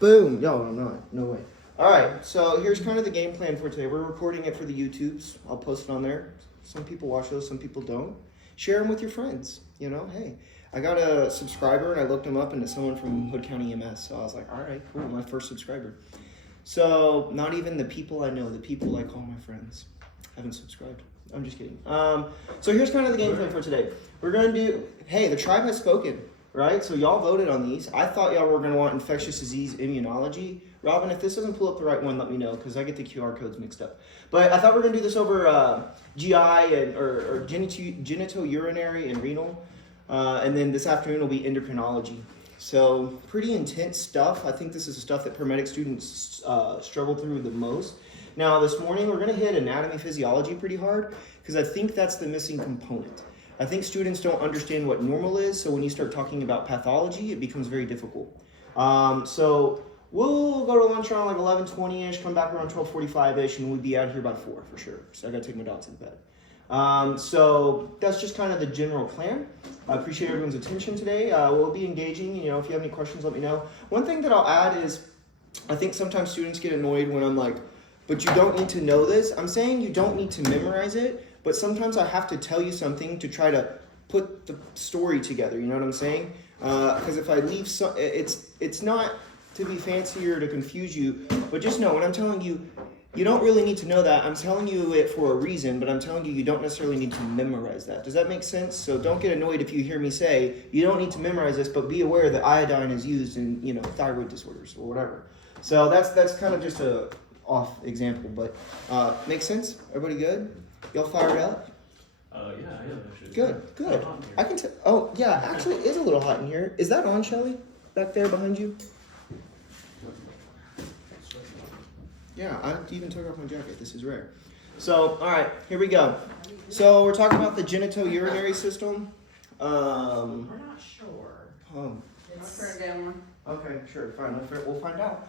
Boom. No, I'm not. No way. All right. So here's kind of the game plan for today. We're recording it for the YouTubes. I'll post it on there. Some people watch those, some people don't. Share them with your friends. You know, hey, I got a subscriber and I looked him up and it's someone from Hood County EMS. So I was like, all right, cool, my first subscriber. So not even the people I know, the people I call my friends haven't subscribed. I'm just kidding. So here's kind of the game plan for today. We're going to do, hey, the tribe has spoken, right? So y'all voted on these. I thought y'all were going to want infectious disease immunology. Robin, if this doesn't pull up the right one, let me know because I get the QR codes mixed up. But I thought we were going to do this over GI and or genitourinary and renal. And then this afternoon will be endocrinology. So pretty intense stuff. I think this is the stuff that paramedic students struggle through the most. Now this morning we're going to hit anatomy physiology pretty hard because I think that's the missing component. I think students don't understand what normal is, so when you start talking about pathology, it becomes very difficult. So we'll go to lunch around like 11:20-ish, come back around 12:45-ish, and we'll be out here by 4 for sure. So I got to take my dog to the bed. So that's just kind of the general plan. I appreciate everyone's attention today. We'll be engaging. You know, if you have any questions, let me know. One thing that I'll add is I think sometimes students get annoyed when I'm like, but you don't need to know this. I'm saying you don't need to memorize it, but sometimes I have to tell you something to try to put the story together. You know what I'm saying? Because if I leave, it's not to be fancy or to confuse you, but just know when I'm telling you, you don't really need to know that. I'm telling you it for a reason, but I'm telling you you don't necessarily need to memorize that. Does that make sense? So don't get annoyed if you hear me say you don't need to memorize this, but be aware that iodine is used in, you know, thyroid disorders or whatever. So that's kind of just a off example, but makes sense? Everybody good? Y'all fired up? Yeah, I am actually. Good. I can tell. Oh yeah, actually it is a little hot in here. Is that on, Shelly? Back there behind you? Yeah, I even took off my jacket. This is rare. So, all right, here we go. So we're talking about the genitourinary system. We're not sure. Oh. Okay, sure, fine. We'll find out.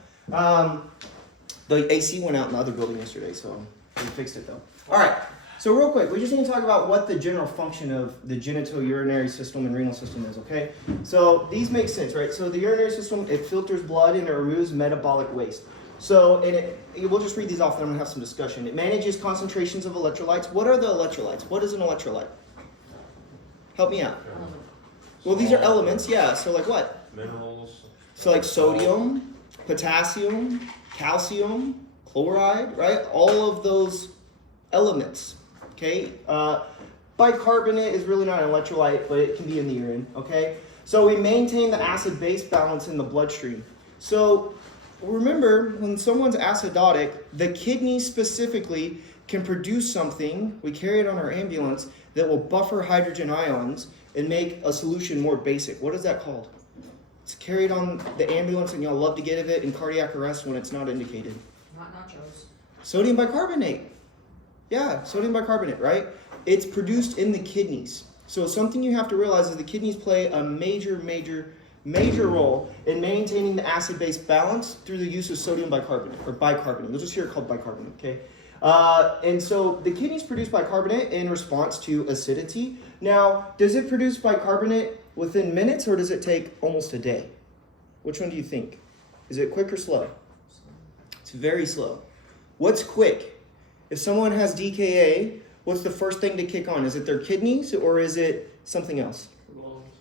The AC went out in the other building yesterday, so we fixed it though. All right. So real quick, we just need to talk about what the general function of the genitourinary system and renal system is, okay? So these make sense, right? So the urinary system, it filters blood and it removes metabolic waste. So, we'll just read these off and I'm gonna have some discussion. It manages concentrations of electrolytes. What are the electrolytes? What is an electrolyte? Help me out. Well, these are elements, yeah. So like what? Minerals. So like sodium, potassium, calcium, chloride, right? All of those elements, okay? Bicarbonate is really not an electrolyte, but it can be in the urine, okay? So we maintain the acid-base balance in the bloodstream. So remember, when someone's acidotic, the kidney specifically can produce something, we carry it on our ambulance, that will buffer hydrogen ions and make a solution more basic. What is that called? It's carried on the ambulance and y'all love to get it in cardiac arrest when it's not indicated. Not nachos. Sodium bicarbonate. Yeah, sodium bicarbonate, right? It's produced in the kidneys. So something you have to realize is the kidneys play a major role in maintaining the acid-base balance through the use of sodium bicarbonate, or bicarbonate. We'll just hear it called bicarbonate, okay? And so the kidneys produce bicarbonate in response to acidity. Now, does it produce bicarbonate within minutes, or does it take almost a day? Which one do you think? Is it quick or slow? It's very slow. What's quick? If someone has DKA, what's the first thing to kick on? Is it their kidneys, or is it something else?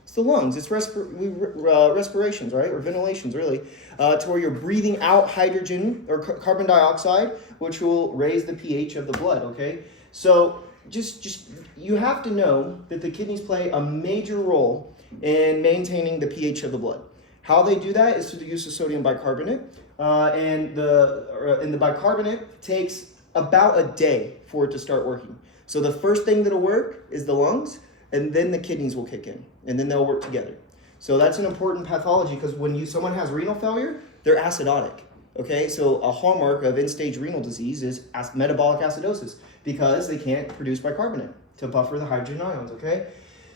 It's the lungs. It's respirations, right? Or ventilations, really, to where you're breathing out hydrogen or carbon dioxide, which will raise the pH of the blood, okay? So just you have to know that the kidneys play a major role in maintaining the pH of the blood. How they do that is through the use of sodium bicarbonate, and the bicarbonate takes about a day for it to start working. So the first thing that'll work is the lungs, and then the kidneys will kick in, and then they'll work together. So that's an important pathology because when someone has renal failure, they're acidotic, okay? So a hallmark of end-stage renal disease is metabolic acidosis because they can't produce bicarbonate to buffer the hydrogen ions, okay?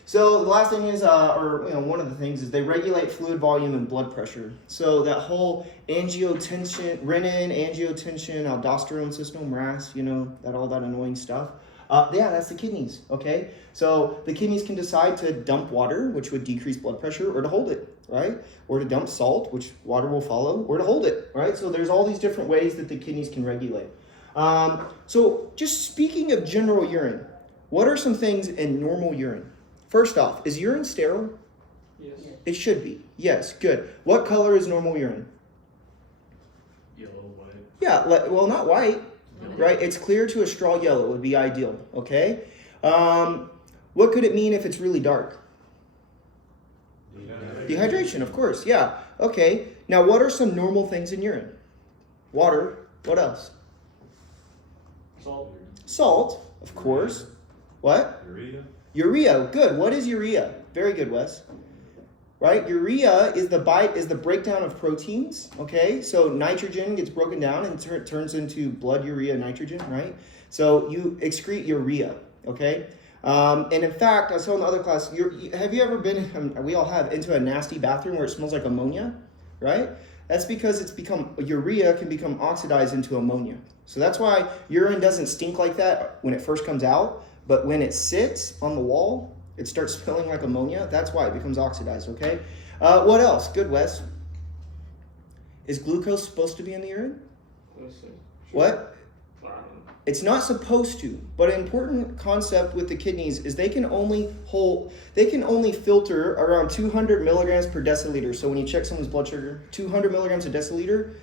So the last thing is, one of the things is they regulate fluid volume and blood pressure. So that whole angiotensin, renin, angiotensin, aldosterone system, RAS, all that annoying stuff. That's the kidneys, okay? So the kidneys can decide to dump water, which would decrease blood pressure, or to hold it. right? Or to dump salt, which water will follow, or to hold it, right? So there's all these different ways that the kidneys can regulate. So just speaking of general urine, what are some things in normal urine? First off, is urine sterile? Yes. It should be. Yes, good. What color is normal urine? Yellow, white. Yeah, well, not white, Yellow. right? It's clear to a straw yellow would be ideal, okay? What could it mean if it's really dark? Dehydration, of course, yeah. Okay, now what are some normal things in urine? Water, what else? Salt. Salt, of course. What? Urea. Urea, good. What is urea? Very good, Wes. Right? Urea is the breakdown of proteins, okay? So nitrogen gets broken down and turns into blood urea nitrogen, right? So you excrete urea, okay? And in fact, I saw in the other class, have you ever been, we all have, into a nasty bathroom where it smells like ammonia, right? That's because urea can become oxidized into ammonia. So that's why urine doesn't stink like that when it first comes out, but when it sits on the wall, it starts smelling like ammonia. That's why it becomes oxidized, okay? What else? Good, Wes. Is glucose supposed to be in the urine? Let's see. What? I don't know. It's not supposed to, but an important concept with the kidneys is they can only filter around 200 milligrams per deciliter. So when you check someone's blood sugar, 200 milligrams a deciliter,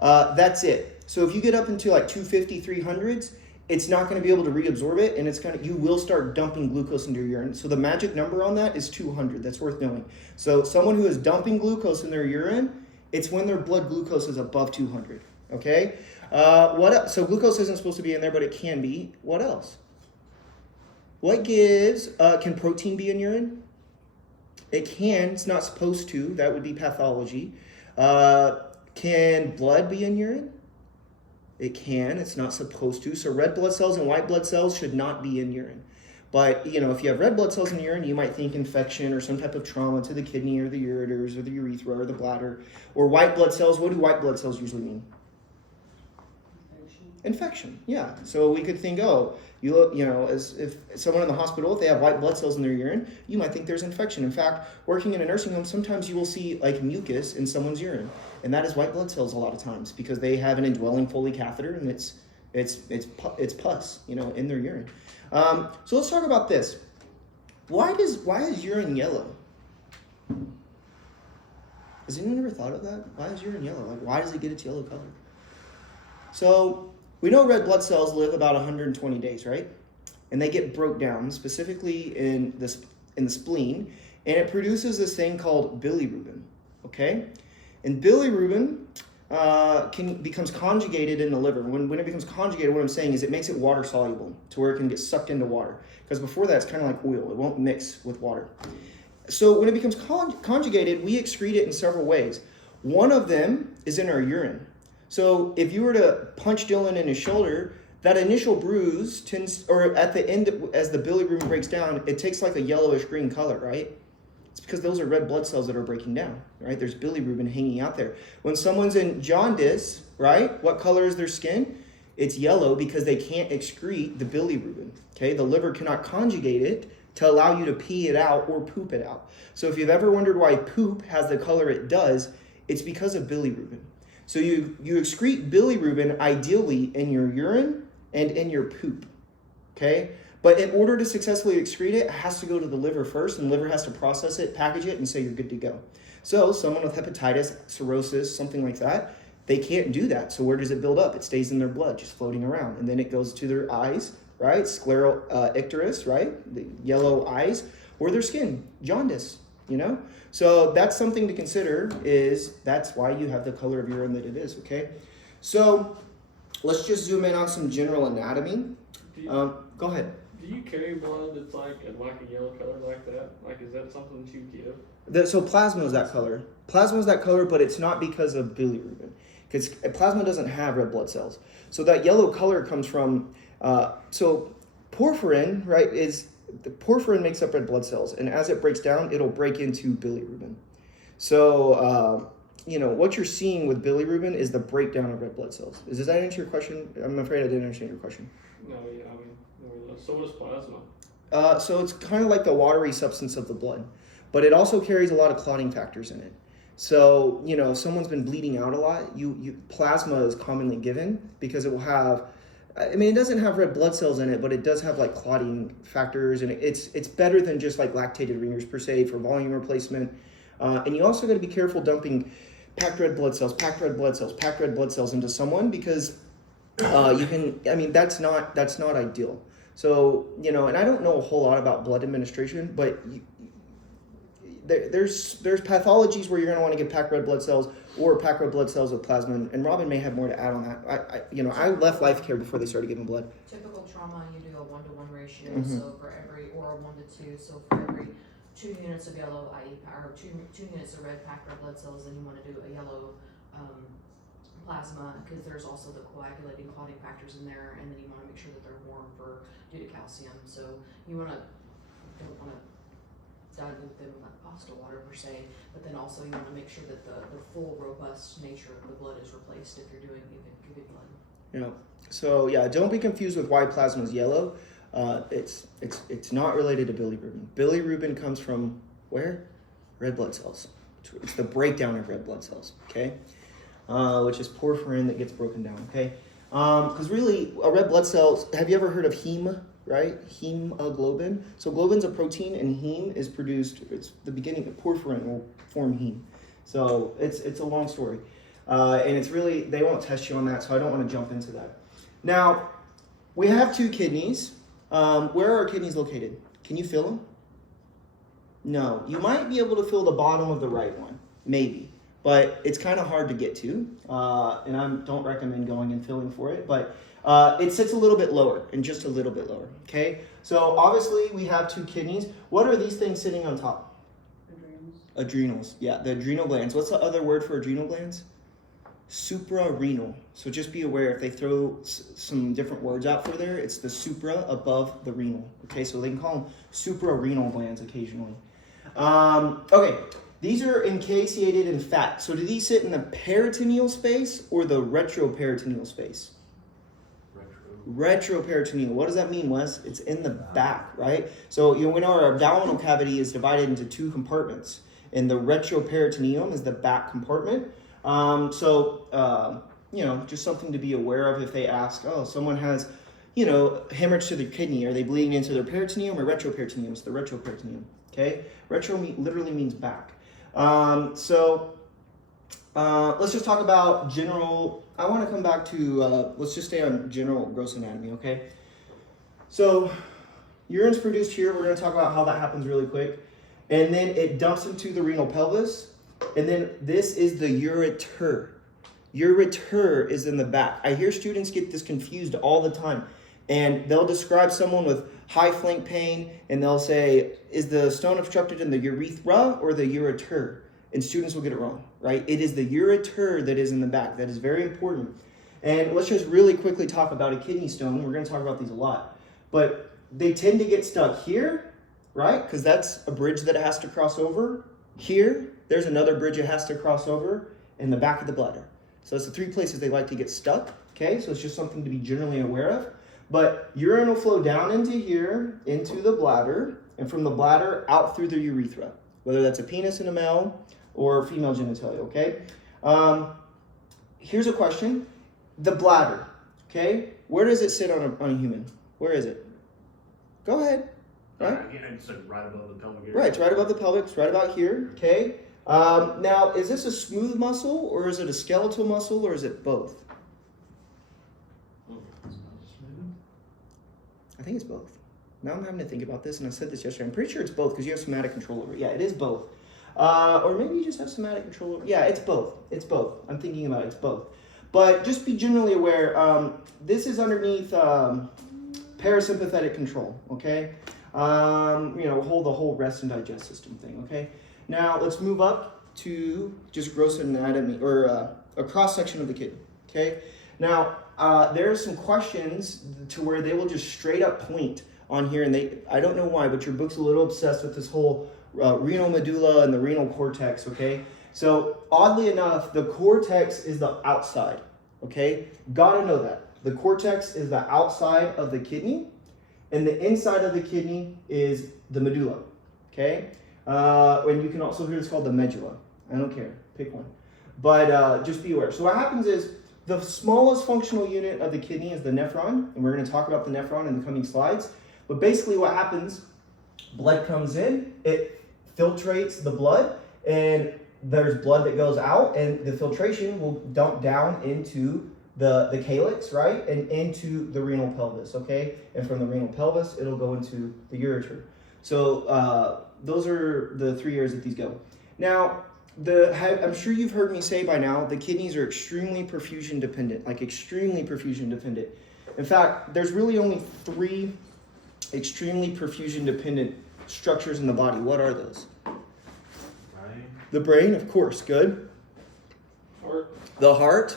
that's it. So if you get up into like 250, 300s, it's not going to be able to reabsorb it, and you will start dumping glucose into your urine. So the magic number on that is 200. That's worth knowing. So someone who is dumping glucose in their urine, it's when their blood glucose is above 200. Okay. What else? So glucose isn't supposed to be in there, but it can be. What else? What gives? Can protein be in urine? It can. It's not supposed to. That would be pathology. Can blood be in urine? It can. It's not supposed to. So red blood cells and white blood cells should not be in urine. But, if you have red blood cells in the urine, you might think infection or some type of trauma to the kidney or the ureters or the urethra or the bladder. Or white blood cells. What do white blood cells usually mean? Infection, yeah. So we could think, as if someone in the hospital, if they have white blood cells in their urine, you might think there's infection. In fact, working in a nursing home, sometimes you will see like mucus in someone's urine, and that is white blood cells a lot of times because they have an indwelling Foley catheter and it's pus, in their urine. So let's talk about this. Why is urine yellow? Has anyone ever thought of that? Why is urine yellow? Like, why does it get its yellow color? So we know red blood cells live about 120 days, right? And they get broke down, specifically in the spleen, and it produces this thing called bilirubin, okay? And bilirubin becomes conjugated in the liver. When it becomes conjugated, what I'm saying is it makes it water soluble to where it can get sucked into water. Because before that, it's kind of like oil. It won't mix with water. So when it becomes conjugated, we excrete it in several ways. One of them is in our urine. So if you were to punch Dylan in his shoulder, that initial bruise or at the end, as the bilirubin breaks down, it takes like a yellowish green color, right? It's because those are red blood cells that are breaking down, right? There's bilirubin hanging out there. When someone's in jaundice, right? What color is their skin? It's yellow because they can't excrete the bilirubin, okay? The liver cannot conjugate it to allow you to pee it out or poop it out. So if you've ever wondered why poop has the color it does, it's because of bilirubin. So you excrete bilirubin ideally in your urine and in your poop, okay? But in order to successfully excrete it, it has to go to the liver first, and the liver has to process it, package it, and say you're good to go. So someone with hepatitis, cirrhosis, something like that, they can't do that. So where does it build up? It stays in their blood, just floating around. And then it goes to their eyes, right? Scleral icterus, right? The yellow eyes, or their skin, jaundice, So that's something to consider, that's why you have the color of urine that it is, okay? So let's just zoom in on some general anatomy. Go ahead. Do you carry blood that's like a yellow color like that? Like, is that something that you give? So plasma is that color. Plasma is that color, but it's not because of bilirubin. Because plasma doesn't have red blood cells. So that yellow color comes from, so porphyrin, right, the porphyrin makes up red blood cells, and as it breaks down, it'll break into bilirubin. So, what you're seeing with bilirubin is the breakdown of red blood cells. Does that answer your question? I'm afraid I didn't understand your question. No, yeah, so what is plasma? So it's kind of like the watery substance of the blood. but it also carries a lot of clotting factors in it. So, you know, if someone's been bleeding out a lot, plasma is commonly given because it will have, I mean, it doesn't have red blood cells in it, but it does have like clotting factors, and it's better than just like lactated ringers per se for volume replacement. And you also got to be careful dumping packed red blood cells into someone because you can, I mean, that's not ideal. So, you know, and I don't know a whole lot about blood administration, but there's pathologies where you're going to want to give packed red blood cells or packed red blood cells with plasma, and Robin may have more to add on that. I left Life Care before they started giving blood. Typical trauma, you do a 1-to-1 ratio, Mm-hmm. so for every, or a 1-to-2, so for every 2 units of yellow, i.e. or 2 units of red packed red blood cells, then you want to do a yellow plasma, because there's also the coagulating clotting factors in there, and then you want to make sure that they're warm due to calcium. So you don't want to dilute them with pasta water per se, but then also you want to make sure that the full robust nature of the blood is replaced if you're doing giving blood. Yeah. So yeah, don't be confused with why plasma is yellow. It's not related to bilirubin. Bilirubin comes from where? Red blood cells. It's the breakdown of red blood cells. Okay. Which is porphyrin that gets broken down. Okay. Because really, a red blood cell. Have you ever heard of heme? Right? Hemoglobin. So globin's a protein, and heme is produced. It's the beginning of porphyrin will form heme. So it's a long story, and it's really, they won't test you on that, so I don't want to jump into that. Now, we have 2 kidneys. Where are our kidneys located? Can you feel them? No. You might be able to feel the bottom of the right one, maybe, but it's kind of hard to get to, and I don't recommend going and feeling for it, but it sits a little bit lower, and just a little bit lower, okay? So obviously we have 2 kidneys. What are these things sitting on top? Adrenals. Yeah, the adrenal glands. What's the other word for adrenal glands? Suprarenal. So just be aware if they throw some different words out for there, it's the supra above the renal. Okay, so they can call them suprarenal glands occasionally. Okay, these are encapsulated in fat. So do these sit in the peritoneal space or the retroperitoneal space? Retroperitoneal. What does that mean, Wes? It's in the back, right? So we know our abdominal cavity is divided into 2 compartments, and the retroperitoneum is the back compartment. Just something to be aware of if they ask, oh, someone has, hemorrhage to their kidney. Are they bleeding into their peritoneum or retroperitoneum? It's the retroperitoneum, okay? Literally means back. Let's just talk about general, I want to come back to, let's just stay on general gross anatomy, okay? So urine's produced here. We're going to talk about how that happens really quick. And then it dumps into the renal pelvis. And then this is the ureter. Ureter is in the back. I hear students get this confused all the time. And they'll describe someone with high flank pain, and they'll say, is the stone obstructed in the urethra or the ureter? And students will get it wrong, right? It is the ureter that is in the back. That is very important. And let's just really quickly talk about a kidney stone. We're going to talk about these a lot. But they tend to get stuck here, right? Because that's a bridge that it has to cross over. Here, there's another bridge it has to cross over in the back of the bladder. So it's the 3 places they like to get stuck, okay? So it's just something to be generally aware of. But urine will flow down into here, into the bladder, and from the bladder out through the urethra, whether that's a penis in a male or female genitalia, okay? Here's a question. The bladder, okay? Where does it sit on a human? Where is it? Go ahead. Right? It's right above the pelvic area. Right, it's right above the pelvic, it's right about here, okay? Now, is this a smooth muscle, or is it a skeletal muscle, or is it both? I think it's both. Now I'm having to think about this, and I said this yesterday. I'm pretty sure it's both because you have somatic control over it. Yeah, it is both. Or maybe you just have somatic control over it. Yeah, it's both. It's both. I'm thinking about it. It's both. But just be generally aware, this is underneath parasympathetic control, okay? Hold the whole rest and digest system thing, okay? Now, let's move up to just gross anatomy, or a cross-section of the kidney, okay? Now, there are some questions to where they will just straight up point on here, and I don't know why, but your book's a little obsessed with this whole renal medulla and the renal cortex, okay? So, oddly enough, the cortex is the outside, okay? Gotta know that. The cortex is the outside of the kidney, and the inside of the kidney is the medulla, okay? And you can also hear it's called the medulla. I don't care, pick one. But just be aware. So what happens is the smallest functional unit of the kidney is the nephron, and we're going to talk about the nephron in the coming slides. But basically what happens, blood comes in, it filtrates the blood, and there's blood that goes out, and the filtration will dump down into the calyx, right, and into the renal pelvis, okay? And from the renal pelvis, it'll go into the ureter. So those are the 3 areas that these go. Now, I'm sure you've heard me say by now, the kidneys are extremely perfusion dependent, like extremely perfusion dependent. In fact, there's really only 3 extremely perfusion dependent structures in the body. What are those? Right. The brain, of course, good. Heart. The heart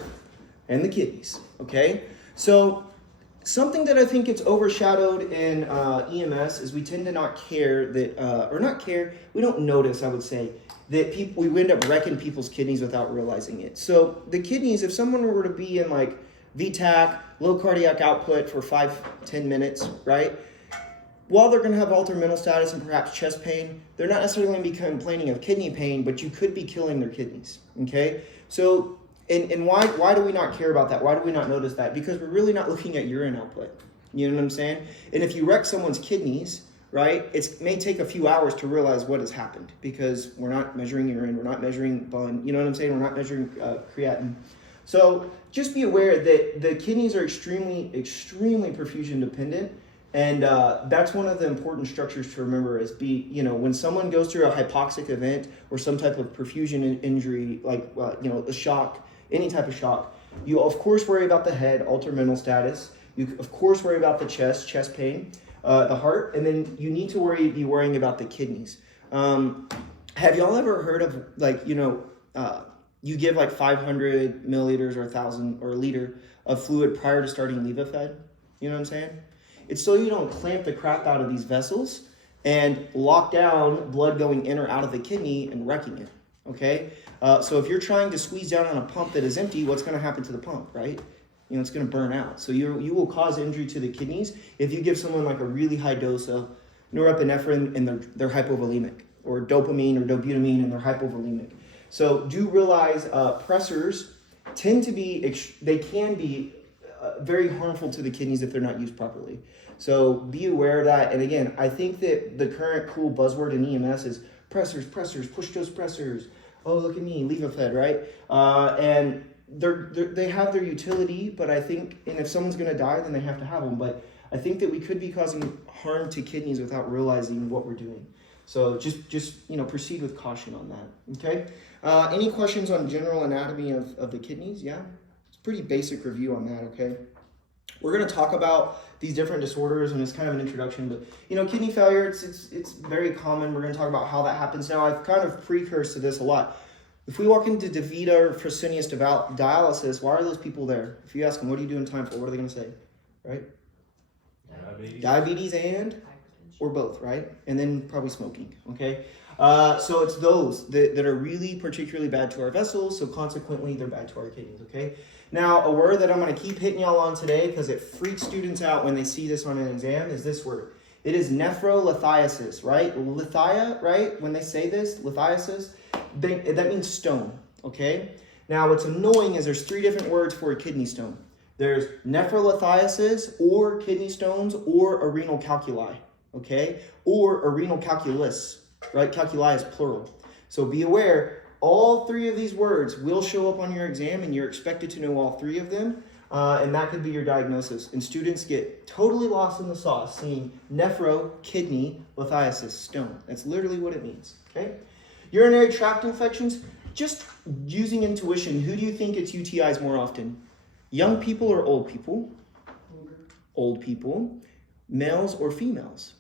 and the kidneys, okay? So something that I think gets overshadowed in EMS is we tend to not care that, or not care, we don't notice, I would say, that we end up wrecking people's kidneys without realizing it. So the kidneys, if someone were to be in like VTAC, low cardiac output for 5-10 minutes, right? While they're going to have altered mental status and perhaps chest pain, they're not necessarily going to be complaining of kidney pain, but you could be killing their kidneys, okay? So, and why do we not care about that? Why do we not notice that? Because we're really not looking at urine output. You know what I'm saying? And if you wreck someone's kidneys, right, it may take a few hours to realize what has happened because we're not measuring urine, we're not measuring bun, you know what I'm saying? We're not measuring creatinine. So just be aware that the kidneys are extremely, extremely perfusion dependent. And that's one of the important structures to remember is when someone goes through a hypoxic event or some type of perfusion injury, like, a shock, any type of shock, you of course worry about the head, altered mental status. You of course worry about the chest pain, the heart, and then you need to be worrying about the kidneys. Have y'all ever heard of you give like 500 milliliters or 1,000 or a liter of fluid prior to starting Levofed? You know what I'm saying? It's so you don't clamp the crap out of these vessels and lock down blood going in or out of the kidney and wrecking it, okay? So if you're trying to squeeze down on a pump that is empty, what's going to happen to the pump, right? It's going to burn out. So you will cause injury to the kidneys if you give someone like a really high dose of norepinephrine and they're hypovolemic, or dopamine or dobutamine and they're hypovolemic. So do realize pressors can be very harmful to the kidneys if they're not used properly. So be aware of that. And again, I think that the current cool buzzword in EMS is pressors, push dose pressors. Oh, look at me, Levofed, right? And they have their utility, but I think, and if someone's going to die, then they have to have them. But I think that we could be causing harm to kidneys without realizing what we're doing. So just proceed with caution on that. Okay. Any questions on general anatomy of the kidneys? Yeah. Pretty basic review on that, okay? We're going to talk about these different disorders, and it's kind of an introduction, but kidney failure, it's very common. We're going to talk about how that happens. Now, I've kind of precursed to this a lot. If we walk into DaVita or Fresenius dialysis, why are those people there? If you ask them, what are you doing time for? What are they going to say, right? Diabetes and or both, right? And then probably smoking, okay? So it's those that are really particularly bad to our vessels, so consequently they're bad to our kidneys, okay? Now, a word that I'm going to keep hitting y'all on today because it freaks students out when they see this on an exam is this word. It is nephrolithiasis, right? Lithia, right? When they say this, lithiasis, that means stone, okay? Now, what's annoying is there's 3 different words for a kidney stone. There's nephrolithiasis or kidney stones or a renal calculi, okay? Or a renal calculus, right? Calculi is plural. So be aware, all 3 of these words will show up on your exam and you're expected to know all 3 of them. And that could be your diagnosis. And students get totally lost in the sauce seeing nephro, kidney, lithiasis, stone. That's literally what it means, okay? Urinary tract infections, just using intuition, who do you think gets UTIs more often? Young people or old people? Older. Old people. Males or females?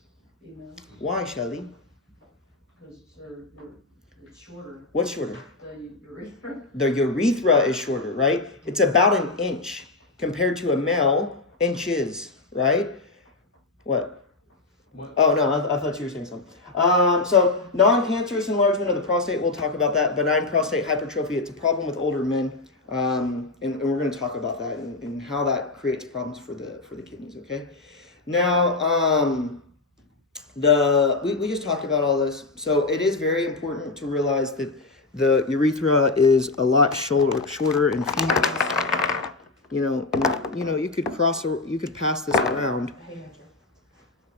Females. Why, Shelly? Because it's shorter. What's shorter? The urethra. The urethra is shorter, right? It's about an inch compared to a male, inches, right? What? Oh, no, I thought you were saying something. So non-cancerous enlargement of the prostate, we'll talk about that. Benign prostate hypertrophy, it's a problem with older men. And we're going to talk about that and how that creates problems for the kidneys, okay? Now, we just talked about all this. So it is very important to realize that the urethra is a lot shorter in females. You could you could pass this around. Hey, Hunter,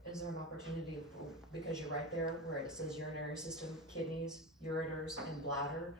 is there an opportunity, because you're right there where it says urinary system, kidneys, ureters, and bladder?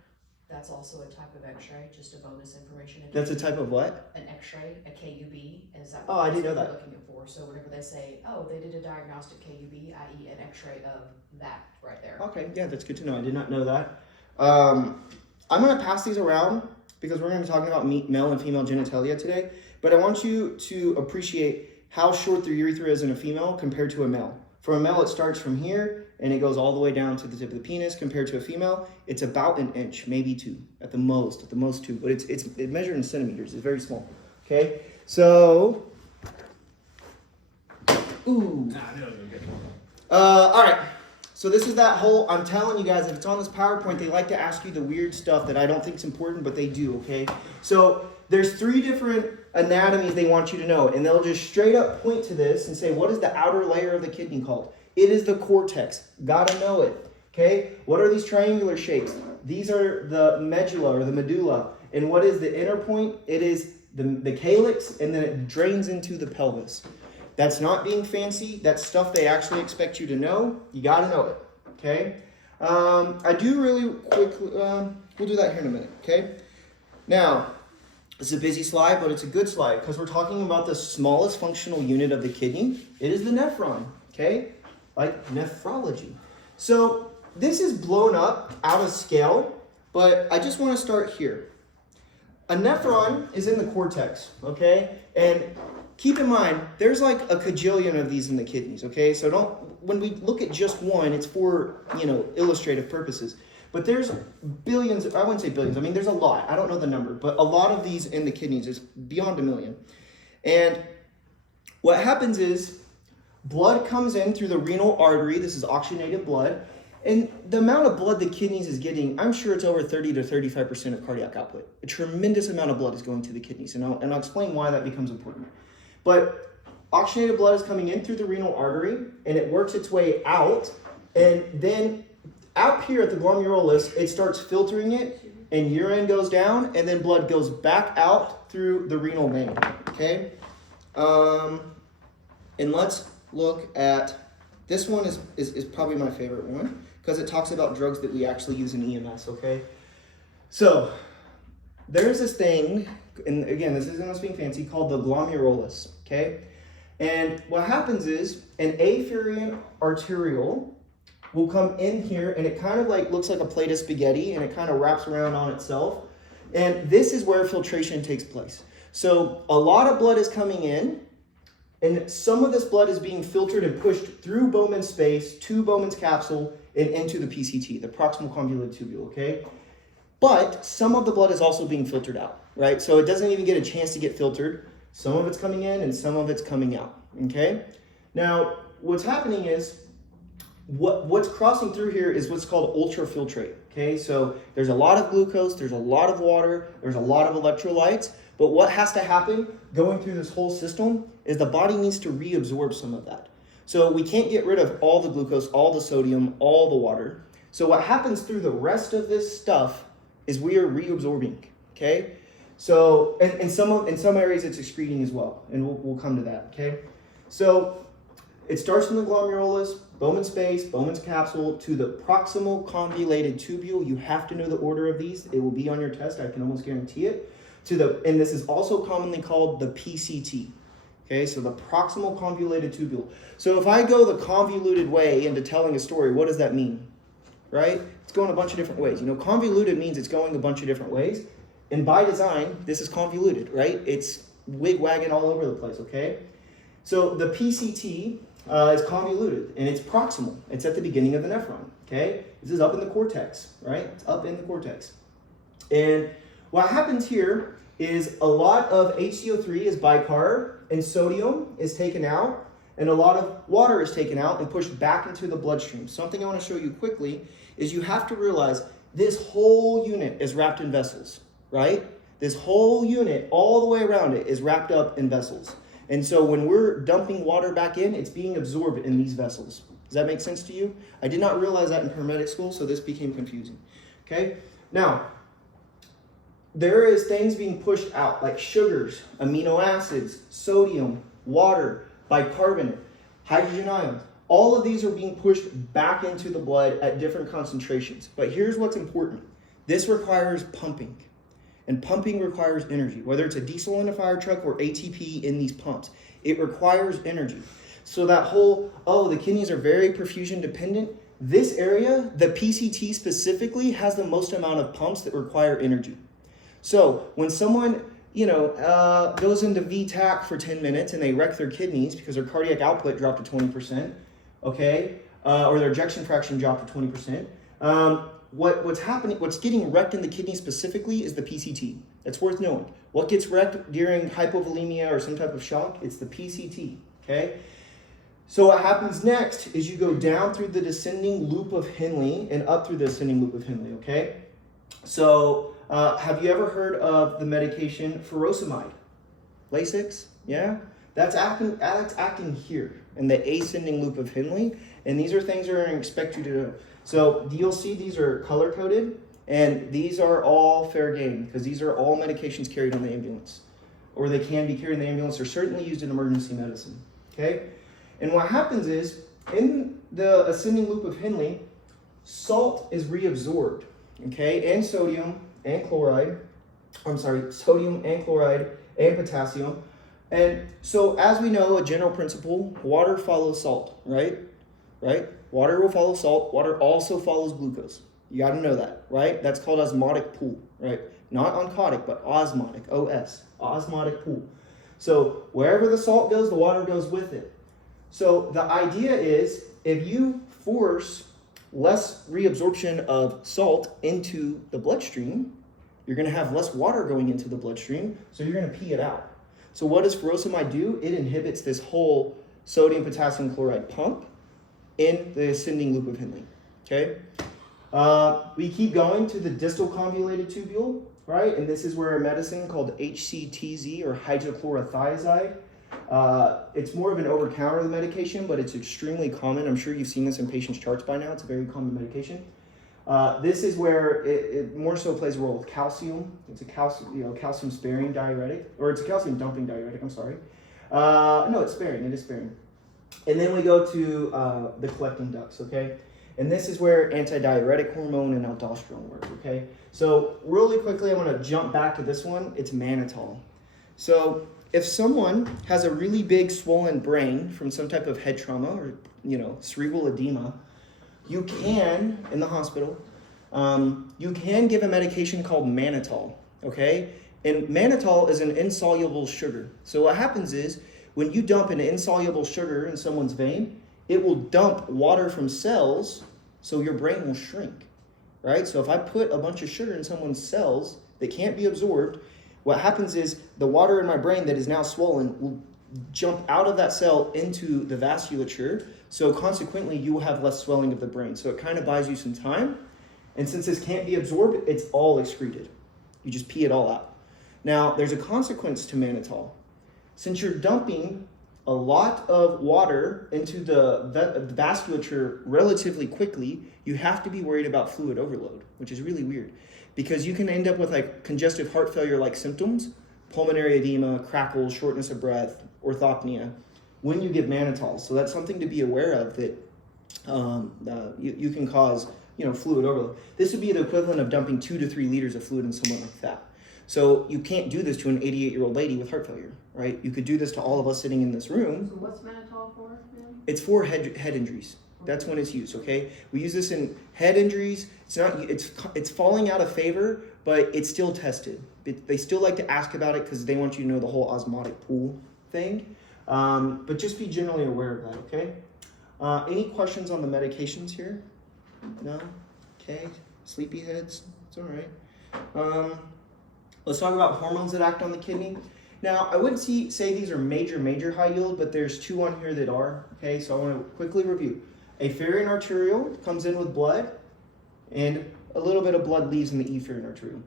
That's also a type of x-ray, just a bonus information. That's a type of what? An x-ray, a KUB, is that Oh, I didn't know what that. you're looking for? So whenever they say, oh, they did a diagnostic KUB, i.e. an x-ray of that right there. Okay, yeah, that's good to know. I did not know that. I'm going to pass these around because we're going to be talking about male and female genitalia today. But I want you to appreciate how short the urethra is in a female compared to a male. For a male, it starts from here and it goes all the way down to the tip of the penis. Compared to a female, it's about an inch, maybe 2 at the most 2. But it measured in centimeters. It's very small. Okay, so ooh. All right. So this is that whole, I'm telling you guys, if it's on this PowerPoint, they like to ask you the weird stuff that I don't think is important, but they do, okay? So there's 3 different anatomies they want you to know, and they'll just straight up point to this and say, what is the outer layer of the kidney called? It is the cortex. Gotta know it, okay? What are these triangular shapes? These are the medulla or the medulla. And what is the inner point? It is the calyx, and then it drains into the pelvis. That's not being fancy. That's stuff they actually expect you to know. You got to know it, okay? I do really quickly, we'll do that here in a minute, okay? Now, this is a busy slide, but it's a good slide because we're talking about the smallest functional unit of the kidney. It is the nephron, okay? Like nephrology. So this is blown up out of scale, but I just want to start here. A nephron is in the cortex, okay? And keep in mind, there's like a cajillion of these in the kidneys, okay? So when we look at just one, it's for, illustrative purposes. But there's billions, I wouldn't say billions, I mean, there's a lot. I don't know the number, but a lot of these in the kidneys is beyond 1 million. And what happens is blood comes in through the renal artery. This is oxygenated blood. And the amount of blood the kidneys is getting, I'm sure it's over 30 to 35% of cardiac output. A tremendous amount of blood is going to the kidneys, and I'll explain why that becomes important. But oxygenated blood is coming in through the renal artery, and it works its way out, and then out here at the glomerulus, it starts filtering it, and urine goes down, and then blood goes back out through the renal vein, okay? And let's look at, this one is probably my favorite one, because it talks about drugs that we actually use in EMS, okay? So, there's this thing, and again, this isn't us being fancy, called the glomerulus, okay? And what happens is an afferent arteriole will come in here, and it kind of like looks like a plate of spaghetti, and it kind of wraps around on itself. And this is where filtration takes place. So a lot of blood is coming in, and some of this blood is being filtered and pushed through Bowman's space to Bowman's capsule and into the PCT, the proximal convoluted tubule, okay? But some of the blood is also being filtered out, right? So it doesn't even get a chance to get filtered. Some of it's coming in and some of it's coming out, okay? Now, what's happening is, what's crossing through here is what's called ultrafiltrate, okay? So there's a lot of glucose, there's a lot of water, there's a lot of electrolytes, but what has to happen going through this whole system is the body needs to reabsorb some of that. So we can't get rid of all the glucose, all the sodium, all the water. So what happens through the rest of this stuff is we are reabsorbing, okay? So, and in some areas it's excreting as well, and we'll come to that, okay? So it starts from the glomerulus, Bowman's space, Bowman's capsule, to the proximal convoluted tubule. You have to know the order of these. It will be on your test, I can almost guarantee it. And this is also commonly called the PCT. Okay, so the proximal convoluted tubule. So if I go the convoluted way into telling a story, what does that mean? Right? It's going a bunch of different ways. Convoluted means it's going a bunch of different ways. And by design, this is convoluted, right? It's wig-wagging all over the place, okay? So the PCT is convoluted, and it's proximal. It's at the beginning of the nephron, okay? This is up in the cortex, right? It's up in the cortex. And what happens here is a lot of HCO3 is bicarb, and sodium is taken out, and a lot of water is taken out and pushed back into the bloodstream. Something I want to show you quickly is you have to realize this whole unit is wrapped in vessels, right? This whole unit, all the way around it, is wrapped up in vessels. And so when we're dumping water back in, it's being absorbed in these vessels, Does that make sense to you? I did not realize that in paramedic school, so this became confusing. Okay? Now, there is things being pushed out like sugars, amino acids, sodium, water, bicarbonate, hydrogen ions. All of these are being pushed back into the blood at different concentrations. But here's what's important. This requires pumping. And pumping requires energy, whether it's a diesel in a fire truck or ATP in these pumps. It requires energy. So that whole, oh, the kidneys are very perfusion dependent. This area, the PCT specifically, has the most amount of pumps that require energy. So when someone, goes into VTAC for 10 minutes and they wreck their kidneys because their cardiac output dropped to 20%, okay, or their ejection fraction dropped to 20%, what's happening, what's getting wrecked in the kidney specifically is the PCT. That's worth knowing. What gets wrecked during hypovolemia or some type of shock? It's the PCT, okay? So what happens next is you go down through the descending loop of Henle and up through the ascending loop of Henle, okay? So have you ever heard of the medication furosemide? Lasix, yeah? That's acting here in the ascending loop of Henle, and these are things that are going to expect you to know. So you'll see these are color-coded, and these are all fair game, because these are all medications carried on the ambulance, or they can be carried in the ambulance, or certainly used in emergency medicine, okay? And what happens is, in the ascending loop of Henle, salt is reabsorbed, okay, and sodium and chloride, sodium and chloride and potassium. And so as we know, a general principle, water follows salt, right? Water will follow salt. Water also follows glucose. You got to know that, right? That's called osmotic pool, right? Not oncotic, but osmotic, O-S, osmotic pool. So wherever the salt goes, the water goes with it. So the idea is if you force less reabsorption of salt into the bloodstream, you're going to have less water going into the bloodstream, so you're going to pee it out. So what does furosemide do? It inhibits this whole sodium potassium chloride pump in the ascending loop of Henle, okay? We keep going to the distal convoluted tubule, right? And this is where a medicine called HCTZ or hydrochlorothiazide. It's more of an over-counter medication, but it's extremely common. I'm sure you've seen this in patients' charts by now. It's a very common medication. This is where it more so plays a role with calcium. It's a calcium sparing diuretic, or it's a calcium dumping diuretic, I'm sorry. No, it's sparing, it is sparing. And then we go to the collecting ducts, okay? And this is where antidiuretic hormone and aldosterone work, okay? So really quickly, I want to jump back to this one. It's mannitol. So if someone has a really big swollen brain from some type of head trauma or, cerebral edema, you can, in the hospital, you can give a medication called mannitol, okay? And mannitol is an insoluble sugar. So what happens is, when you dump an insoluble sugar in someone's vein, it will dump water from cells, so your brain will shrink, right? So if I put a bunch of sugar in someone's cells that can't be absorbed, what happens is the water in my brain that is now swollen will jump out of that cell into the vasculature, so consequently you will have less swelling of the brain. So it kind of buys you some time, and since this can't be absorbed, it's all excreted. You just pee it all out. Now, there's a consequence to mannitol. Since you're dumping a lot of water into the vasculature relatively quickly, you have to be worried about fluid overload, which is really weird, because you can end up with like congestive heart failure-like symptoms, pulmonary edema, crackles, shortness of breath, orthopnea, when you give mannitol. So that's something to be aware of, that you can cause fluid overload. This would be the equivalent of dumping 2 to 3 liters of fluid in someone like that. So you can't do this to an 88-year-old lady with heart failure, right? You could do this to all of us sitting in this room. So what's mannitol for then? It's for head injuries. That's when it's used, okay? We use this in head injuries. It's falling out of favor, but it's still tested. They still like to ask about it because they want you to know the whole osmotic pool thing. But just be generally aware of that, okay? Any questions on the medications here? No? Okay. Sleepyheads? It's all right. Let's talk about hormones that act on the kidney. Now, I wouldn't say these are major high yield, but there's 2 on here that are, okay? So I want to quickly review. Afferent arteriole comes in with blood, and a little bit of blood leaves in the efferent arteriole.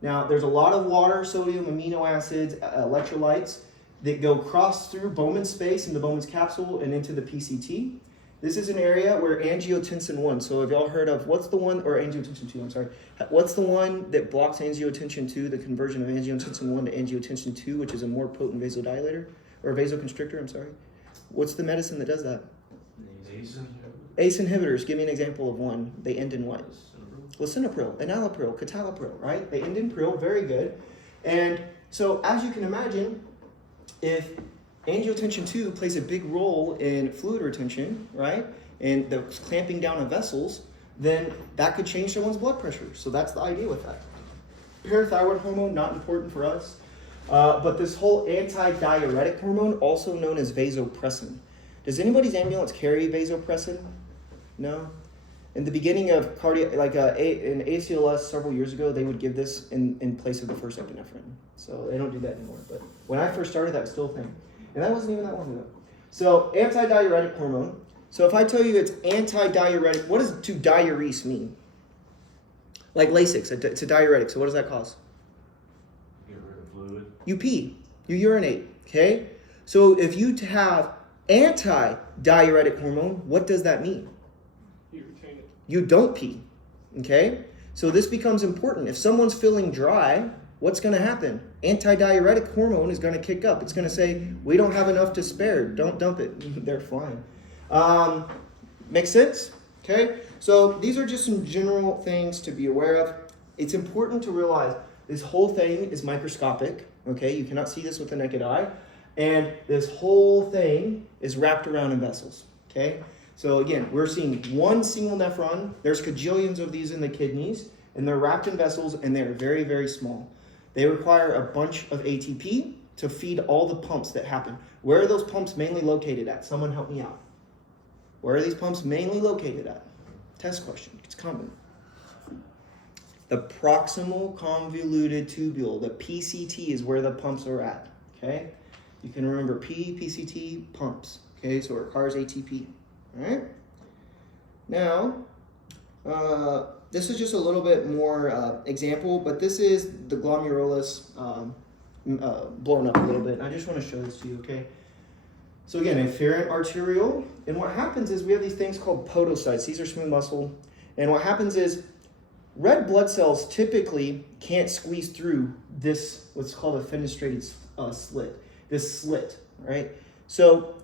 Now, there's a lot of water, sodium, amino acids, electrolytes that go cross through Bowman's space into Bowman's capsule and into the PCT. This is an area where angiotensin 1, so have y'all heard of, what's the one, or angiotensin 2, I'm sorry. What's the one that blocks angiotensin 2, the conversion of angiotensin 1 to angiotensin 2, which is a more potent vasodilator, or vasoconstrictor, I'm sorry. What's the medicine that does that? ACE inhibitors, give me an example of one. They end in what? Lisinopril, enalapril, citalopram, right? They end in pril, very good. And so as you can imagine, if angiotensin 2 plays a big role in fluid retention, right? And the clamping down of vessels, then that could change someone's blood pressure. So that's the idea with that. Parathyroid hormone, not important for us. But this whole anti-diuretic hormone, also known as vasopressin. Does anybody's ambulance carry vasopressin? No? In the beginning of in ACLS several years ago, they would give this in place of the first epinephrine. So they don't do that anymore. But when I first started, that was still a thing. And that wasn't even that long ago. So anti-diuretic hormone. So if I tell you it's anti-diuretic, what does to diurese mean? Like Lasix, it's a diuretic. So what does that cause? Get rid of fluid. You pee. You urinate. Okay? So if you have anti-diuretic hormone, what does that mean? You retain it. You don't pee. Okay? So this becomes important. If someone's feeling dry, what's going to happen? Anti-diuretic hormone is going to kick up. It's going to say, we don't have enough to spare. Don't dump it. They're fine. Makes sense? Okay? So these are just some general things to be aware of. It's important to realize this whole thing is microscopic. Okay? You cannot see this with the naked eye. And this whole thing is wrapped around in vessels. Okay? So again, we're seeing one single nephron. There's cajillions of these in the kidneys, and they're wrapped in vessels, and they're very, very small. They require a bunch of ATP to feed all the pumps that happen. Where are those pumps mainly located at? Someone help me out. Where are these pumps mainly located at? Test question. It's common. The proximal convoluted tubule, the PCT, is where the pumps are at. Okay? You can remember PCT, pumps. Okay, so it requires ATP. All right? Now, this is just a little bit more example, but this is the glomerulus blown up a little bit. And I just want to show this to you, okay? So again, afferent arteriole, and what happens is we have these things called podocytes. These are smooth muscle, and what happens is red blood cells typically can't squeeze through this, what's called a fenestrated slit, this slit, right? So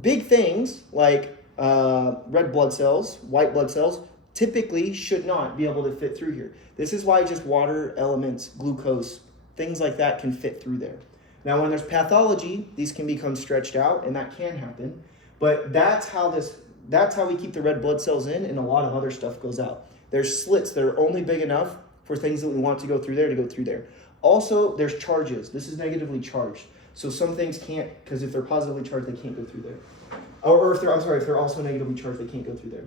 big things like red blood cells, white blood cells, typically should not be able to fit through here. This is why just water, elements, glucose, things like that can fit through there. Now, when there's pathology, these can become stretched out, and that can happen. But that's how we keep the red blood cells in, and a lot of other stuff goes out. There's slits that are only big enough for things that we want to go through there. Also, there's charges. This is negatively charged. So some things can't, because if they're positively charged, they can't go through there. Or if they're also negatively charged, they can't go through there.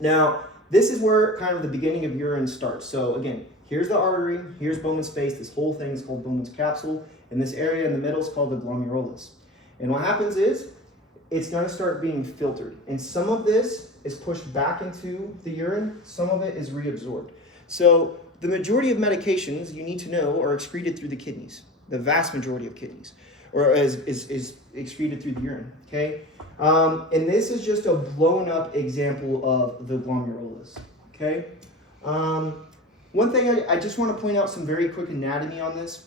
Now, this is where kind of the beginning of urine starts. So again, here's the artery, here's Bowman's space. This whole thing is called Bowman's capsule. And this area in the middle is called the glomerulus. And what happens is, it's going to start being filtered. And some of this is pushed back into the urine. Some of it is reabsorbed. So the majority of medications you need to know are excreted through the kidneys. The vast majority of kidneys. Or is excreted through the urine. Okay? And this is just a blown up example of the glomerulus. Okay? One thing I just want to point out some very quick anatomy on this.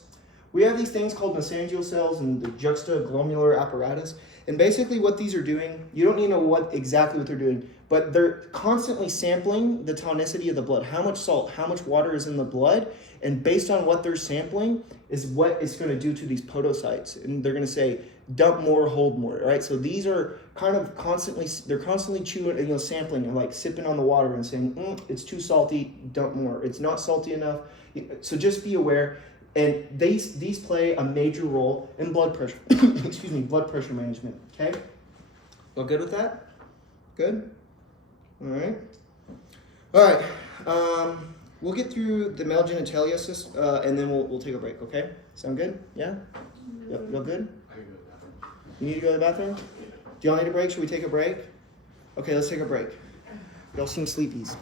We have these things called mesangial cells and the juxtaglomerular apparatus. And basically what these are doing, you don't need to know exactly what they're doing, but they're constantly sampling the tonicity of the blood. How much salt, how much water is in the blood, and based on what they're sampling is what it's going to do to these podocytes. And they're going to say, dump more, hold more, right? So these are kind of constantly chewing, sampling and like sipping on the water and saying, it's too salty, dump more. It's not salty enough. So just be aware. And these play a major role in blood pressure, blood pressure management, okay? All good with that? Good? All right. We'll get through the male genitalia, and then we'll take a break, okay? Sound good? Yeah? Y'all good? I can go to the bathroom. You need to go to the bathroom? Do y'all need a break? Should we take a break? Okay, let's take a break. Y'all seem sleepies.